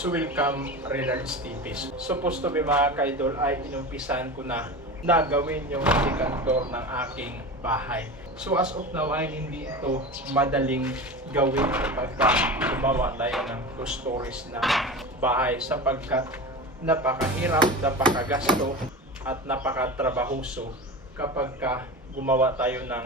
So welcome Renard Stipis. Supposed to be mga kaidol ay inumpisan ko na na gawin yung floor ng aking bahay. So as of now ay hindi ito madaling gawin kapag gumawa tayo ng two stories na bahay sapagkat napakahirap, napakagasto at napakatrabahoso kapag ka gumawa tayo ng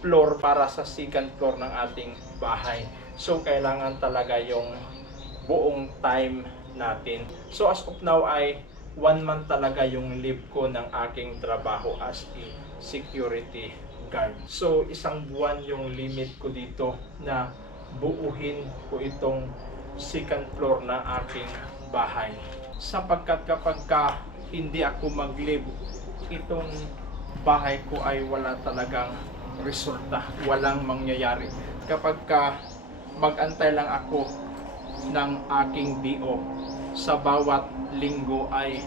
floor para sa second floor ng ating bahay. So kailangan talaga yung buong time natin. So as of now ay one month talaga yung leave ko ng aking trabaho as a security guard. So isang buwan yung limit ko dito na buuhin ko itong second floor ng aking bahay. Sapagkat kapag ka hindi ako mag-leave, itong bahay ko ay wala talagang resulta, walang mangyayari. Kapag ka mag-antay lang ako ng aking DO sa bawat linggo ay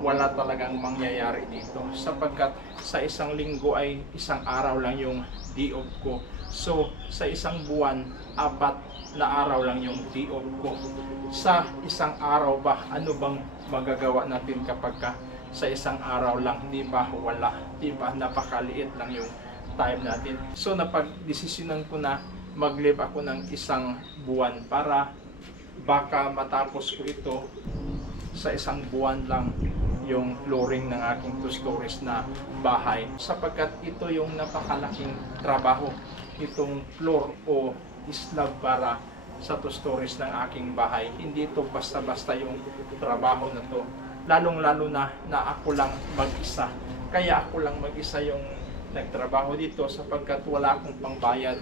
wala talagang mangyayari dito. Sapagkat sa isang linggo ay isang araw lang yung DO ko. So sa isang buwan apat na araw lang yung DO ko. Sa isang araw ba ano bang magagawa natin kapag ka sa isang araw lang di ba wala? Di ba napakaliit lang yung time natin. So napag-desisyonan ko na mag-live ako ng isang buwan para baka matapos ko ito sa isang buwan lang yung flooring ng aking two stories na bahay. Sapagkat ito yung napakalaking trabaho itong floor o slab para sa two stories ng aking bahay. Hindi ito basta-basta yung trabaho na to. Lalong lalo na na ako lang mag-isa. Kaya ako lang mag-isa yung nagtrabaho dito sapagkat wala akong pangbayad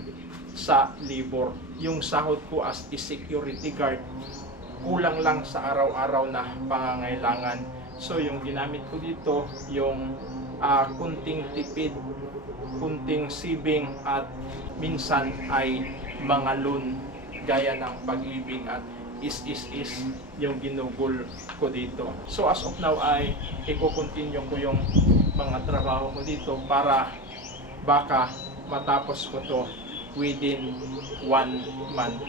sa labor. Yung sahod ko as a security guard, kulang lang sa araw-araw na pangangailangan. So yung ginamit ko dito, yung ah, kunting tipid, kunting sibing at minsan ay mga loan gaya ng pag-ibig at is is is yung ginugol ko dito. So as of now ay i-continue ko yung mga trabaho ko dito para baka matapos ko to within one month.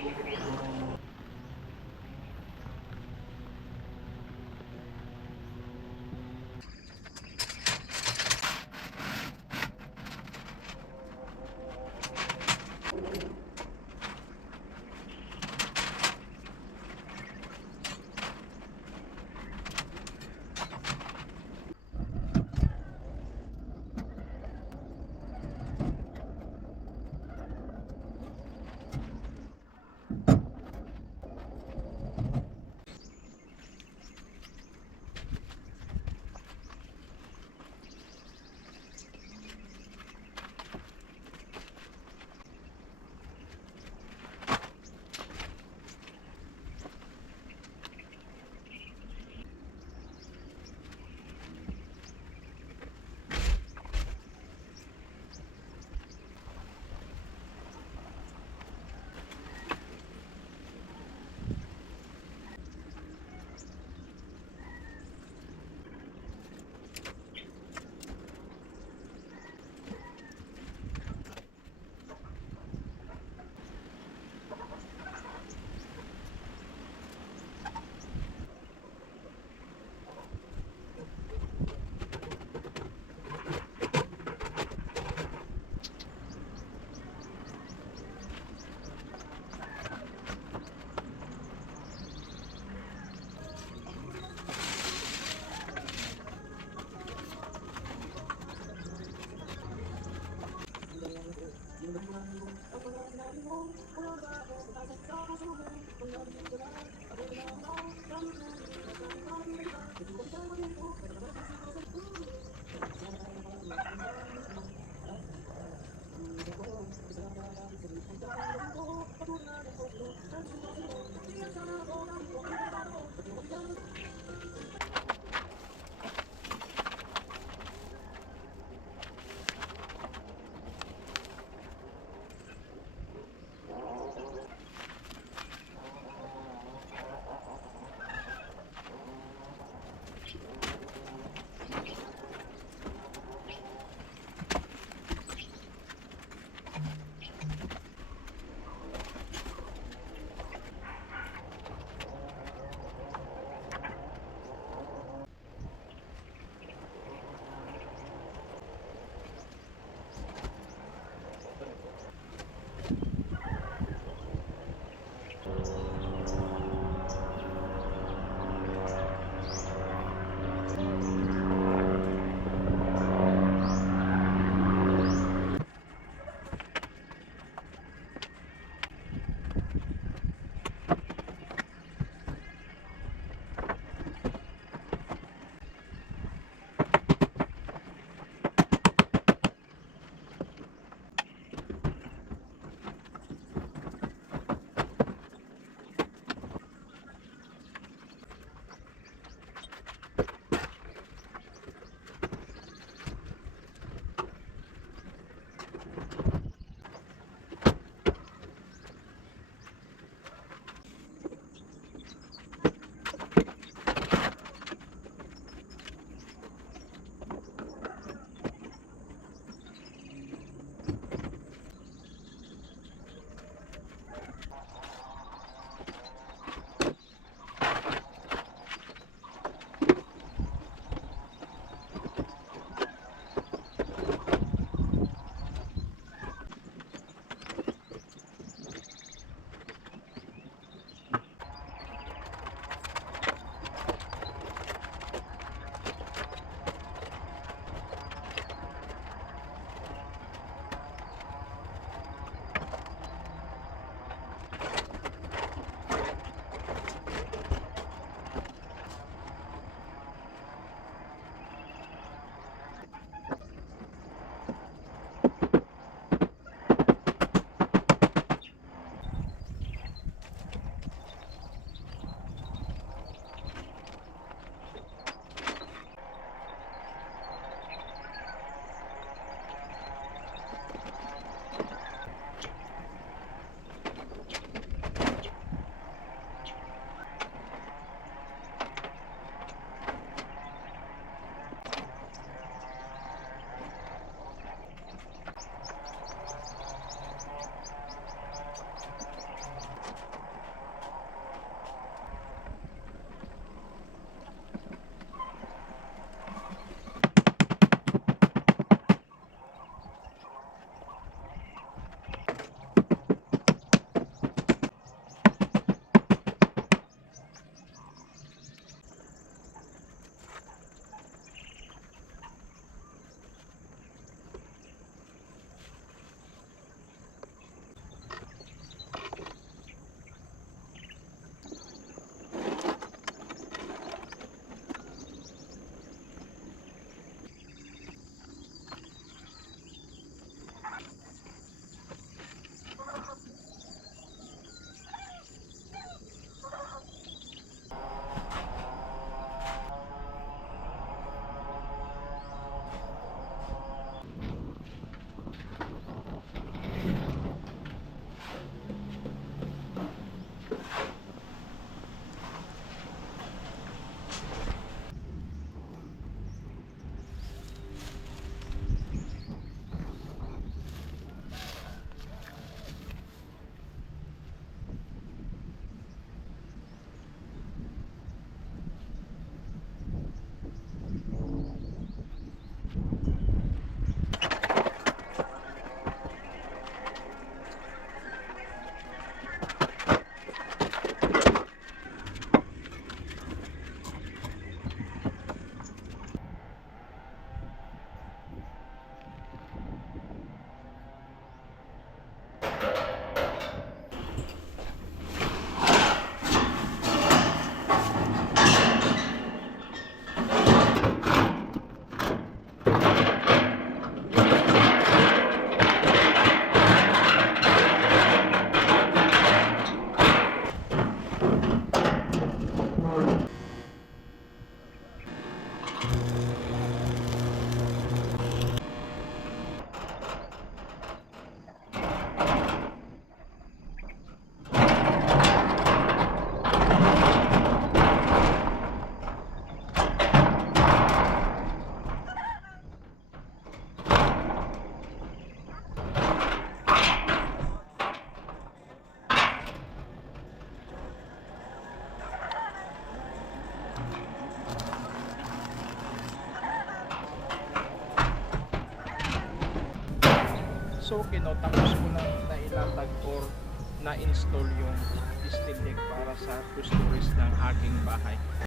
Okay no, tapos ko na nailatag or na-install yung steel deck para sa stories ng aking bahay.